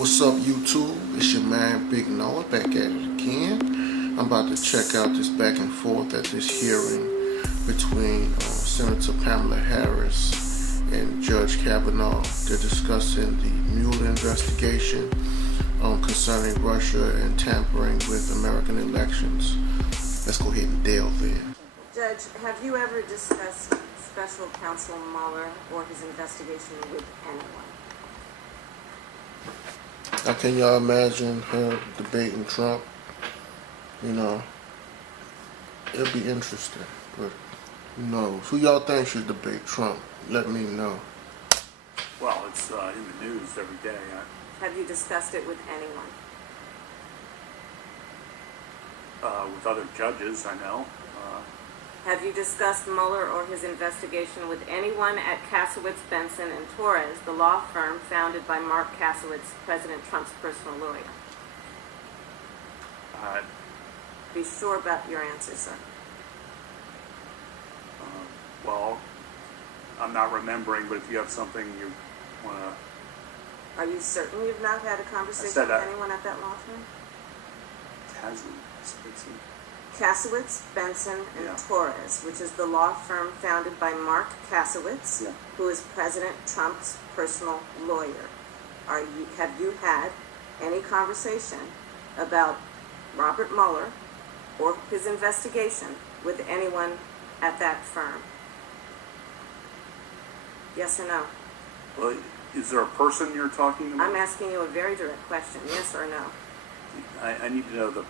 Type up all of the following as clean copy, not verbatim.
What's up, YouTube? It's your man Big Noah back at it again. I'm about to check out this back and forth at this hearing between Senator Pamela Harris and Judge Kavanaugh. They're discussing the Mueller investigation concerning Russia and tampering with American elections. Let's go ahead and delve in. Judge, have you ever discussed Special Counsel Mueller or his investigation with anyone? Now, can y'all imagine her debating Trump? You know, it'll be interesting, but who knows? Who y'all think should debate Trump? Let me know. Well, it's in the news every day. Have you discussed it with anyone? With other judges, I know. Have you discussed Mueller or his investigation with anyone at Kasowitz, Benson & Torres, the law firm founded by Mark Kasowitz, President Trump's personal lawyer? Be sure about your answer, sir. Well, I'm not remembering, but if you have something you want to... Are you certain you've not had a conversation with anyone at that law firm? Kasowitz, Benson & Torres, which is the law firm founded by Mark Kasowitz, who is President Trump's personal lawyer. Have you had any conversation about Robert Mueller or his investigation with anyone at that firm? Yes or no? Well, is there a person you're talking about? I'm asking you a very direct question, yes or no? I need to know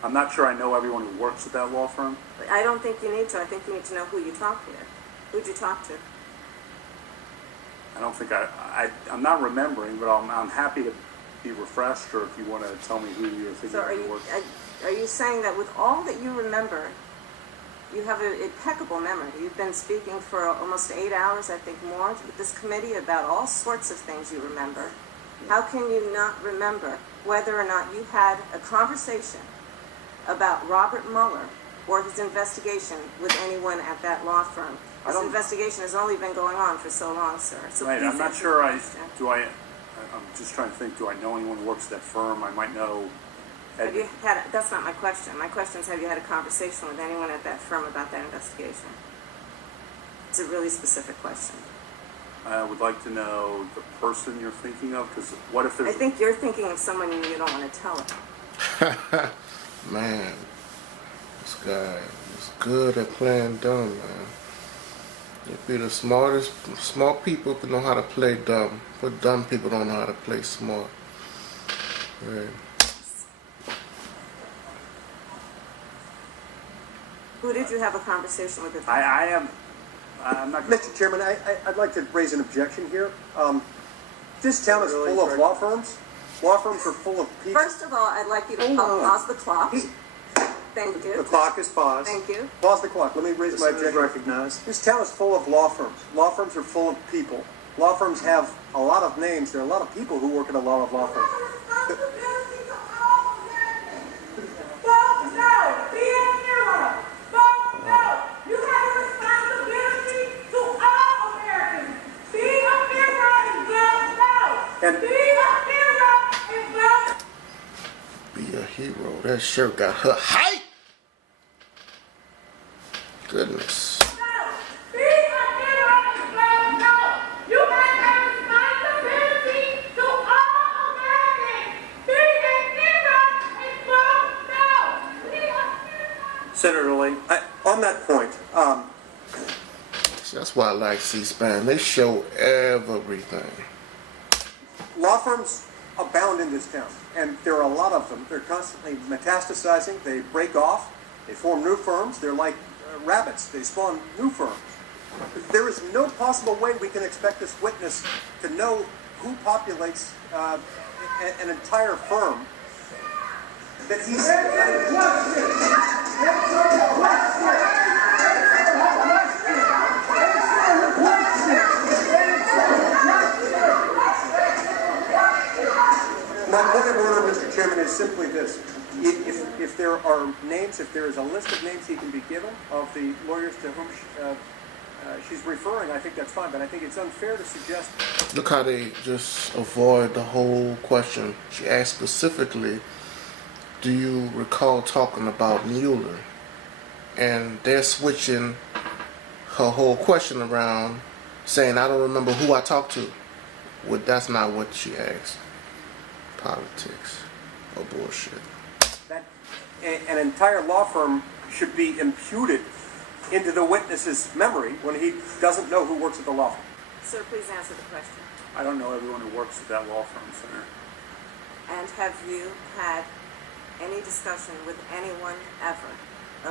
I'm not sure I know everyone who works at that law firm. I don't think you need to. I think you need to know who you talked with. Who'd you talk to? I don't think I'm not remembering, but I'm happy to be refreshed, or if you want to tell me who you're thinking So are you saying that with all that you remember, you have an impeccable memory? You've been speaking for almost 8 hours, I think more, with this committee about all sorts of things you remember. How can you not remember whether or not you had a conversation about Robert Mueller or his investigation with anyone at that law firm? This investigation has only been going on for so long, sir. So right, I'm not sure I'm just trying to think, do I know anyone who works at that firm? I might know. That's not my question. My question is, have you had a conversation with anyone at that firm about that investigation? It's a really specific question. I would like to know the person you're thinking of, because what if there's... I think you're thinking of someone you don't want to tell it. Man, this guy is good at playing dumb, man. You'd be the smartest. Smart people know how to play dumb, but dumb people don't know how to play smart. Right. Who did you have a conversation with? I'm not. Mr. Chairman, I'd like to raise an objection here. This town is full of law firms. Law firms are full of people. First of all, I'd like you to pause the clock. Thank you. The clock is paused. Thank you. Pause the clock. Let me raise my objection. Recognized. This town is full of law firms. Law firms are full of people. Law firms have a lot of names. There are a lot of people who work at a lot of law firms. Be a hero. That shirt got her hype. Goodness. Senator Lane, on that point, That's why I like C-SPAN. They show everything. law firms abound in this town, and there are a lot of them. They're constantly metastasizing. They break off. They form new firms. They're like rabbits. They spawn new firms. There is no possible way we can expect this witness to know who populates an entire firm. That he's... My point of order, Mr. Chairman, is simply this. If there are names, if there is a list of names he can be given of the lawyers to whom she's referring, I think that's fine, but I think it's unfair to suggest. Look how they just avoid the whole question. She asked specifically, do you recall talking about Mueller? And they're switching her whole question around, saying, I don't remember who I talked to. Well, that's not what she asked. Politics or bullshit. That an entire law firm should be imputed into the witness's memory when he doesn't know who works at the law firm. Sir, please answer the question. I don't know everyone who works at that law firm, Senator. And have you had any discussion with anyone ever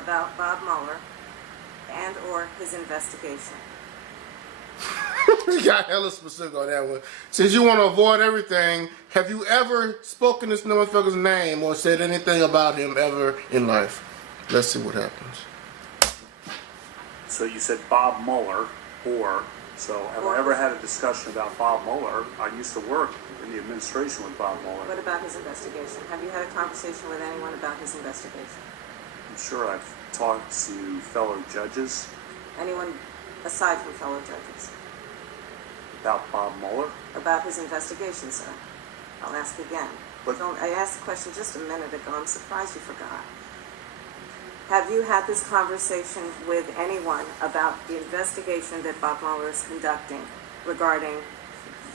about Bob Mueller and or his investigation? You got hella specific on that one. Since you want to avoid everything, have you ever spoken this motherfucker's name or said anything about him ever in life? Let's see what happens. So you said Bob Mueller, so have I ever had a discussion about Bob Mueller? I used to work in the administration with Bob Mueller. What about his investigation? Have you had a conversation with anyone about his investigation? I'm sure I've talked to fellow judges Anyone aside from fellow judges? about Bob Mueller. About his investigation, sir. I'll ask again. But- I asked the question just a minute ago. I'm surprised you forgot. Have you had this conversation with anyone about the investigation that Bob Mueller is conducting regarding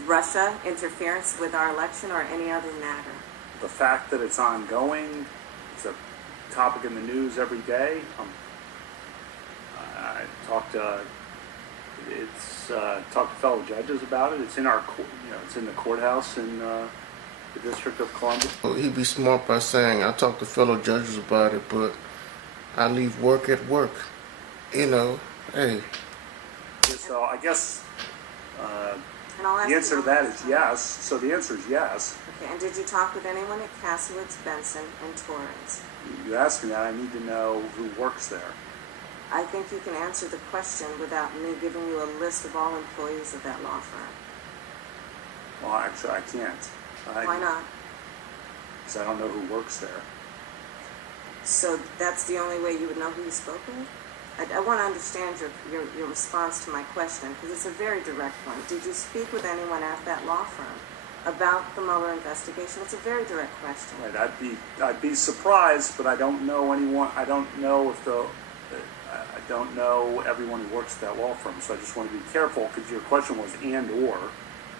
Russia interference with our election or any other matter? The fact that it's ongoing, it's a topic in the news every day. I talked to fellow judges about it. It's in our it's in the courthouse in the District of Columbia. Well, he'd be smart by saying, I talked to fellow judges about it, but I leave work at work. Hey. So I guess And I'll ask the answer you to that one is more time. yes. So the answer is yes. Okay, and did you talk with anyone at Casowitz, Benson, and Torrance? You asked me that. I need to know who works there. I think you can answer the question without me giving you a list of all employees of that law firm. Well, actually, I can't. Why not? Because I don't know who works there. So that's the only way you would know who you spoke with? I want to understand your response to my question, because it's a very direct one. Did you speak with anyone at that law firm about the Mueller investigation? It's a very direct question. Right. I'd be surprised, but I don't know anyone. I don't know everyone who works at that law firm. So I just want to be careful, because your question was and or.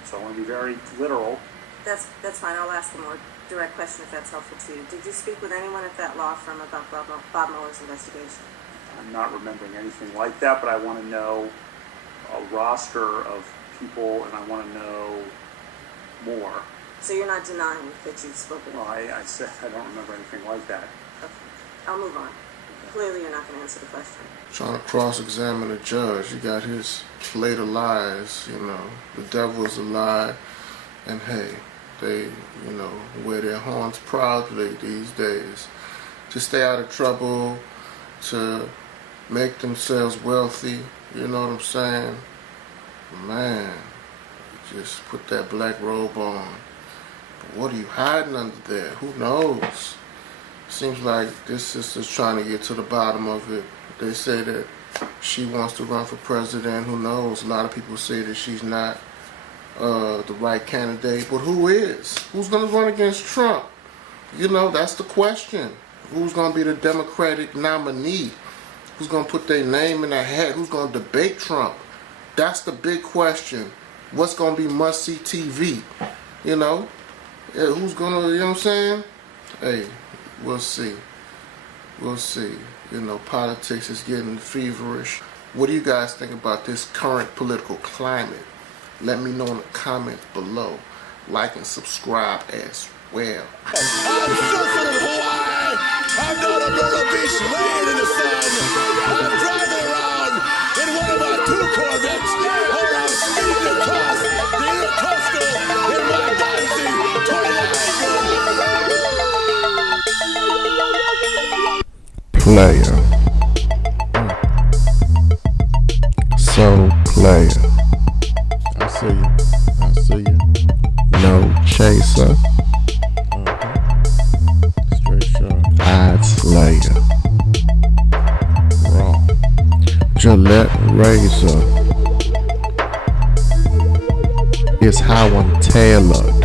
So I want to be very literal. That's fine. I'll ask the more direct question if that's helpful to you. Did you speak with anyone at that law firm about Bob Mueller's investigation? I'm not remembering anything like that, but I want to know a roster of people, and I want to know more. So you're not denying that you've spoken Well, with I said I don't remember anything like that. Okay. I'll move on. Clearly you're not going to answer the question. Trying to cross-examine a judge. He got his plate of lies, The devil is a lie. And hey, they, wear their horns proudly these days. To stay out of trouble, to make themselves wealthy, you know what I'm saying? Man, just put that black robe on. But what are you hiding under there? Who knows? Seems like this sister's trying to get to the bottom of it. They say that she wants to run for president. Who knows? A lot of people say that she's not the right candidate. But who is? Who's going to run against Trump? That's the question. Who's going to be the Democratic nominee? Who's going to put their name in the hat? Who's going to debate Trump? That's the big question. What's going to be must-see TV? Who's going to, you know what I'm saying? Hey, we'll see. We'll see. Politics is getting feverish. What do you guys think about this current political climate? Let me know in the comments below. Like and subscribe as well. I'm surfing in Hawaii. I'm down on Myrtle Beach, laying in the sun. I'm driving around in one of our 2 Corvettes, or I'm speeding across the Intercoastal in my Galaxy 29. Player. So player. I see you. No chaser. Straight shot. I'd slayer. Raw. Gillette razor is Howard Taylor.